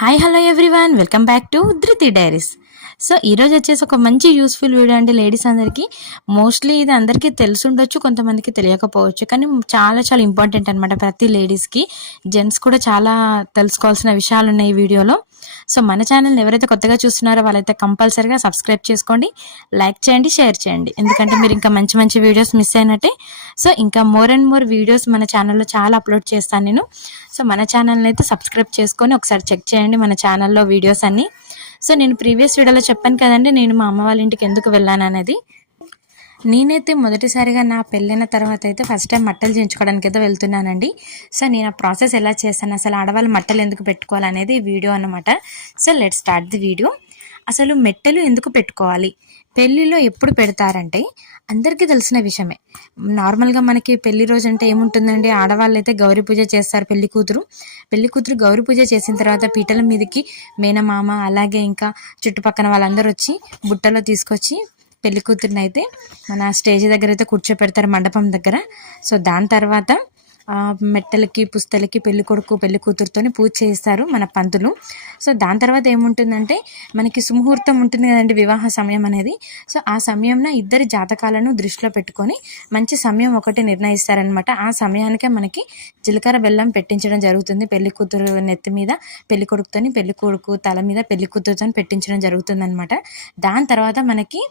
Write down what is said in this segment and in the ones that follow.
Hi hello everyone, welcome back to ధృతి diaries. So ఈరోజు వచ్చేసి ఒక మంచి యూస్ఫుల్ వీడియో అండి. లేడీస్ అందరికీ మోస్ట్లీ ఇది అందరికీ తెలిసి ఉండొచ్చు, కొంతమందికి తెలియకపోవచ్చు, కానీ చాలా చాలా ఇంపార్టెంట్ అనమాట. ప్రతి లేడీస్కి, జెంట్స్ కూడా చాలా తెలుసుకోవాల్సిన విషయాలు ఉన్నాయి ఈ వీడియోలో. సో మన ఛానల్ని ఎవరైతే కొత్తగా చూస్తున్నారో వాళ్ళైతే కంపల్సరీగా సబ్స్క్రైబ్ చేసుకోండి, లైక్ చేయండి, షేర్ చేయండి. ఎందుకంటే మీరు ఇంకా మంచి మంచి వీడియోస్ మిస్ అయినట్టే. సో ఇంకా మోర్ అండ్ మోర్ వీడియోస్ మన ఛానల్లో చాలా అప్లోడ్ చేస్తాను నేను. సో మన ఛానల్ని అయితే సబ్స్క్రైబ్ చేసుకొని ఒకసారి చెక్ చేయండి మన ఛానల్లో వీడియోస్ అన్నీ. సో నేను ప్రీవియస్ వీడియోలో చెప్పాను కదండి, నేను మా అమ్మ వాళ్ళ ఇంటికి ఎందుకు వెళ్ళాను అనేది. నేనైతే మొదటిసారిగా నా పెళ్ళైన తర్వాత అయితే ఫస్ట్ టైం మట్టలు చేయించుకోవడానికి అయితే వెళ్తున్నానండి. సో నేను ఆ ప్రాసెస్ ఎలా చేస్తాను, అసలు ఆడవాళ్ళు మట్టలు ఎందుకు పెట్టుకోవాలనేది ఈ వీడియో అనమాట. So let start the video. అసలు మెట్టెలు ఎందుకు పెట్టుకోవాలి, పెళ్ళిలో ఎప్పుడు పెడతారంటే అందరికీ తెలిసిన విషయమే. నార్మల్గా మనకి పెళ్లి రోజు అంటే ఏముంటుందండి, ఆడవాళ్ళు అయితే గౌరీ పూజ చేస్తారు. పెళ్లి కూతురు గౌరీ పూజ చేసిన తర్వాత పీటల మీదకి మేనమామ అలాగే ఇంకా చుట్టుపక్కన వాళ్ళందరూ వచ్చి బుట్టలో తీసుకొచ్చి పెళ్లి కూతురిని అయితే మన స్టేజ్ దగ్గర అయితే కూర్చోపెడతారు, మండపం దగ్గర. సో దాని తర్వాత మెట్టలకి పుస్తలకి పెళ్లి కొడుకు పెళ్లి కూతురుతోని పూజ చేస్తారు మన పంతులు. సో దాని తర్వాత ఏముంటుందంటే మనకి సుముహూర్తం ఉంటుంది కదండి, వివాహ సమయం అనేది. సో ఆ సమయంలో ఇద్దరి జాతకాలను దృష్టిలో పెట్టుకొని మంచి సమయం ఒకటి నిర్ణయిస్తారనమాట. ఆ సమయానికే మనకి జీలకర్ర బెల్లం పెట్టించడం జరుగుతుంది. పెళ్లి కూతురు నెత్తి మీద పెళ్లి కొడుకుతోని, పెళ్లి కొడుకు తల మీద పెళ్లి కూతురుతో పెట్టించడం జరుగుతుంది అనమాట. దాని తర్వాత మనకి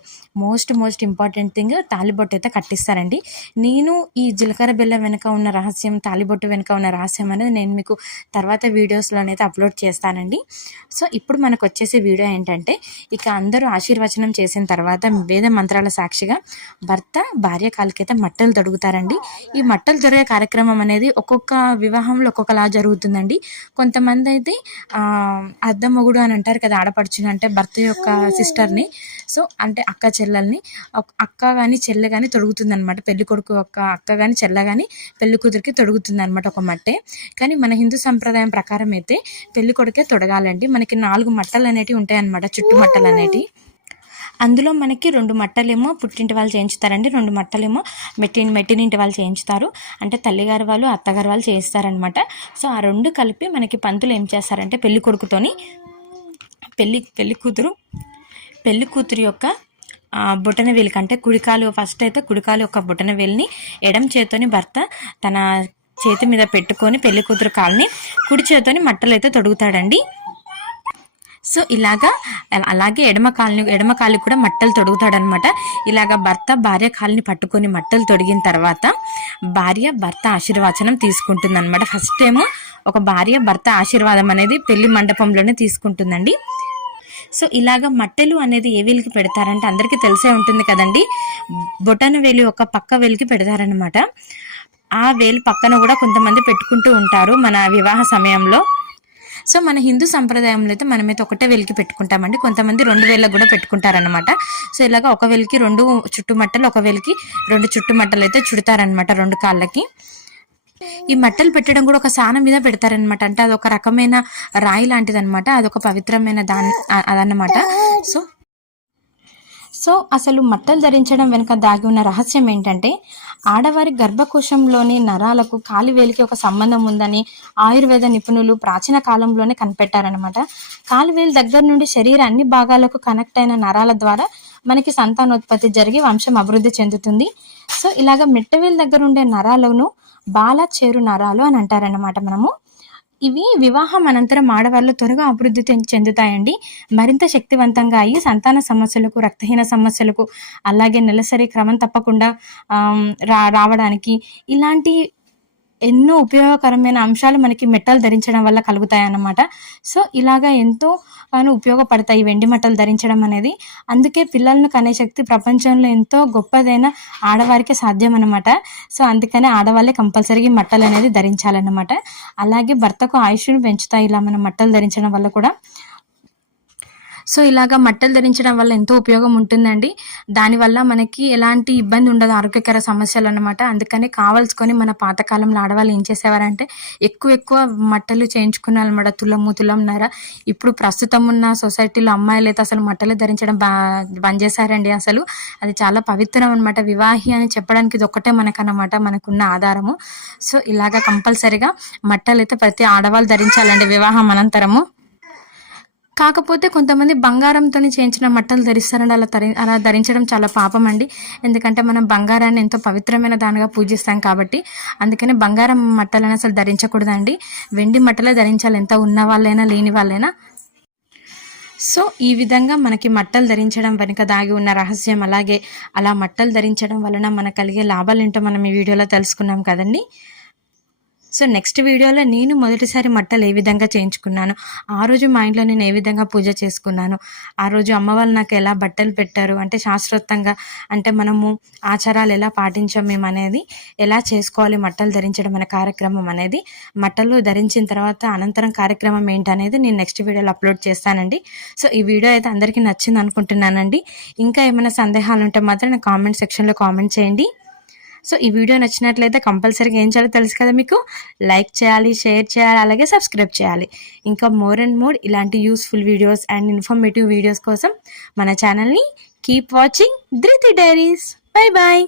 మోస్ట్ ఇంపార్టెంట్ థింగ్, తాలిబొట్టు అయితే కట్టిస్తారండి. నేను ఈ జీలకర్ర బెల్లం వెనుక ఉన్న రహస్యం, తాలిబొట్టు వెనుక ఉన్న రహస్యం అనేది నేను మీకు తర్వాత వీడియోస్లోనైతే అప్లోడ్ చేస్తానండి. సో ఇప్పుడు మనకు వచ్చేసే వీడియో ఏంటంటే, ఇక అందరూ ఆశీర్వచనం చేసిన తర్వాత వేద మంత్రాల సాక్షిగా భర్త భార్య కాలికైతే మట్టలు తొడుగుతారండి. ఈ మట్టలు తొడిగే కార్యక్రమం అనేది ఒక్కొక్క వివాహంలో ఒక్కొక్కలా జరుగుతుందండి. కొంతమంది అయితే అద్దం మొగుడు అని అంటారు కదా, ఆడపడుచుని అంటే భర్త యొక్క సిస్టర్ని, సో అంటే అక్క చెల్లెల్ని, అక్క కానీ చెల్లె కానీ తొడుగుతుంది అనమాట. పెళ్లి కొడుకు యొక్క అక్క కానీ చెల్లె కానీ పెళ్లి కూతురికి తొడుగుతుంది అనమాట ఒక మట్టే. కానీ మన హిందూ సంప్రదాయం ప్రకారం అయితే పెళ్లి కొడుకే తొడగాలండి. మనకి 4 మట్టలు అనేటివి ఉంటాయి అనమాట, చుట్టు మట్టలు అనేటివి. అందులో మనకి 2 మట్టలేమో పుట్టింటి వాళ్ళు చేయించుతారండి, 2 మట్టలేమో మెట్టినింటి వాళ్ళు చేయించుతారు. అంటే తల్లిగారు వాళ్ళు అత్తగారు వాళ్ళు చేయిస్తారనమాట. సో ఆ 2 కలిపి మనకి పంతులు ఏం చేస్తారంటే పెళ్లి కొడుకుతోని పెళ్లి కూతురు యొక్క బొటన వేలి కంటే కుడికాలు, ఫస్ట్ అయితే కుడికాలు యొక్క బొటన వేలిని ఎడం చేతితోని భర్త తన చేతి మీద పెట్టుకొని పెళ్లి కూతురు కాల్ని కుడి చేతితోని మట్టలు అయితే తొడుగుతాడండి. సో అలాగే ఎడమ కాలు కూడా మట్టలు తొడుగుతాడనమాట. ఇలాగా భర్త భార్య కాలుని పట్టుకొని మట్టలు తొడిగిన తర్వాత భార్య భర్త ఆశీర్వచనం తీసుకుంటుంది అనమాట. ఫస్ట్ ఏమో ఒక భార్య భర్త ఆశీర్వాదం అనేది పెళ్లి మండపంలోనే తీసుకుంటుందండి. సో ఇలాగ మట్టెలు అనేది ఏ వేలికి పెడతారంటే అందరికీ తెలిసే ఉంటుంది కదండి, బొటన వేలి ఒక పక్క వేలికి పెడతారనమాట. ఆ వేలు పక్కన కూడా కొంతమంది పెట్టుకుంటూ ఉంటారు మన వివాహ సమయంలో. సో మన హిందూ సంప్రదాయంలో అయితే మనమైతే ఒకటే వేలికి పెట్టుకుంటామండి, కొంతమంది 2 వేలకు కూడా పెట్టుకుంటారనమాట. సో ఇలాగ ఒక వేలికి 2 చుట్టుమట్టలు, ఒక వేలికి 2 చుట్టుమట్టలు అయితే చుడతారనమాట 2 కాళ్ళకి. ఈ మట్టలు పెట్టడం కూడా ఒక సాన మీద పెడతారనమాట. అంటే అదొక రకమైన రాయి లాంటిది అనమాట, అదొక పవిత్రమైన అదన్నమాట. సో అసలు మట్టలు ధరించడం వెనుక దాగి ఉన్న రహస్యం ఏంటంటే, ఆడవారి గర్భకోశంలోని నరాలకు కాలివేలికి ఒక సంబంధం ఉందని ఆయుర్వేద నిపుణులు ప్రాచీన కాలంలోనే కనిపెట్టారనమాట. కాలివేలు దగ్గర నుండి శరీర అన్ని భాగాలకు కనెక్ట్ అయిన నరాల ద్వారా మనకి సంతానోత్పత్తి జరిగి వంశం అభివృద్ధి చెందుతుంది. సో ఇలాగ మెట్టవేలు దగ్గర ఉండే నరాలను బాల చేరు నరాలు అని అంటారన్నమాట మనము. ఇవి వివాహం అనంతరం ఆడవాళ్ళు త్వరగా అభివృద్ధి చెందుతాయండి, మరింత శక్తివంతంగా అయ్యి సంతాన సమస్యలకు, రక్తహీన సమస్యలకు, అలాగే నెలసరి క్రమం తప్పకుండా రావడానికి ఇలాంటి ఎన్నో ఉపయోగకరమైన అంశాలు మనకి మెట్టలు ధరించడం వల్ల కలుగుతాయి అన్నమాట. సో ఇలాగా ఎంతో ఉపయోగపడతాయి వెండి మట్టలు ధరించడం అనేది. అందుకే పిల్లలను కనే శక్తి ప్రపంచంలో ఎంతో గొప్పదైన ఆడవారికి సాధ్యం అన్నమాట. సో అందుకనే ఆడవాళ్ళే కంపల్సరీగా మట్టలు అనేది ధరించాలన్నమాట. అలాగే భర్తకు ఆయుష్ను పెంచుతాయి ఇలా మనం మట్టలు ధరించడం వల్ల కూడా. సో ఇలాగ మట్టలు ధరించడం వల్ల ఎంతో ఉపయోగం ఉంటుందండి. దానివల్ల మనకి ఎలాంటి ఇబ్బంది ఉండదు, ఆరోగ్యకర సమస్యలు అన్నమాట. అందుకని కావాల్సుకొని మన పాతకాలంలో ఆడవాళ్ళు ఏం చేసేవారంటే ఎక్కువ మట్టలు చేయించుకున్నారన్నమాట, తులంన్నర. ఇప్పుడు ప్రస్తుతం ఉన్న సొసైటీలో అమ్మాయిలు అయితే అసలు మట్టలు ధరించడం బంద్ చేశారండి. అసలు అది చాలా పవిత్రం అనమాట. వివాహి అని చెప్పడానికి ఇది ఒక్కటే మనకన్నమాట, మనకున్న ఆధారము. సో ఇలాగ కంపల్సరిగా మట్టలు అయితే ప్రతి ఆడవాళ్ళు ధరించాలండి వివాహం అనంతరము. కాకపోతే కొంతమంది బంగారంతో చేయించిన మట్టలు ధరిస్తారండి. అలా ధరించడం చాలా పాపం అండి. ఎందుకంటే మనం బంగారాన్ని ఎంతో పవిత్రమైన దానిగా పూజిస్తాం కాబట్టి అందుకని బంగారం మట్టలను అసలు ధరించకూడదండి. వెండి మట్టలే ధరించాలి, ఎంత ఉన్న వాళ్ళైనా లేని వాళ్ళైనా. సో ఈ విధంగా మనకి మట్టలు ధరించడం వెనుక దాగి ఉన్న రహస్యం, అలాగే అలా మట్టలు ధరించడం వలన మనకు కలిగే లాభాలు ఏంటో మనం ఈ వీడియోలో తెలుసుకున్నాం కదండి. సో నెక్స్ట్ వీడియోలో నేను మొదటిసారి మట్టలు ఏ విధంగా చేయించుకున్నాను, ఆ రోజు మా ఇంట్లో నేను ఏ విధంగా పూజ చేసుకున్నాను, ఆ రోజు అమ్మ వాళ్ళు నాకు ఎలా బట్టలు పెట్టారు, అంటే శాస్త్రోక్తంగా అంటే మనము ఆచారాలు ఎలా పాటించాం మేము అనేది, ఎలా చేసుకోవాలి మట్టలు ధరించడం అనే కార్యక్రమం అనేది, మట్టలు ధరించిన తర్వాత అనంతరం కార్యక్రమం ఏంటనేది నేను నెక్స్ట్ వీడియోలో అప్లోడ్ చేస్తానండి. సో ఈ వీడియో అయితే అందరికీ నచ్చింది అనుకుంటున్నానండి. ఇంకా ఏమైనా సందేహాలు ఉంటే మాత్రం నా కామెంట్ సెక్షన్లో కామెంట్ చేయండి. సో ఈ వీడియో నచ్చినట్లయితే కంపల్సరీగా ఏం చేయాలో తెలుసు కదా మీకు, లైక్ చేయాలి, షేర్ చేయాలి, అలాగే సబ్స్క్రైబ్ చేయాలి. ఇంకా మోర్ అండ్ మోర్ ఇలాంటి useful videos and informative videos కోసం మన ఛానల్ని keep watching Dhruti diaries. Bye bye.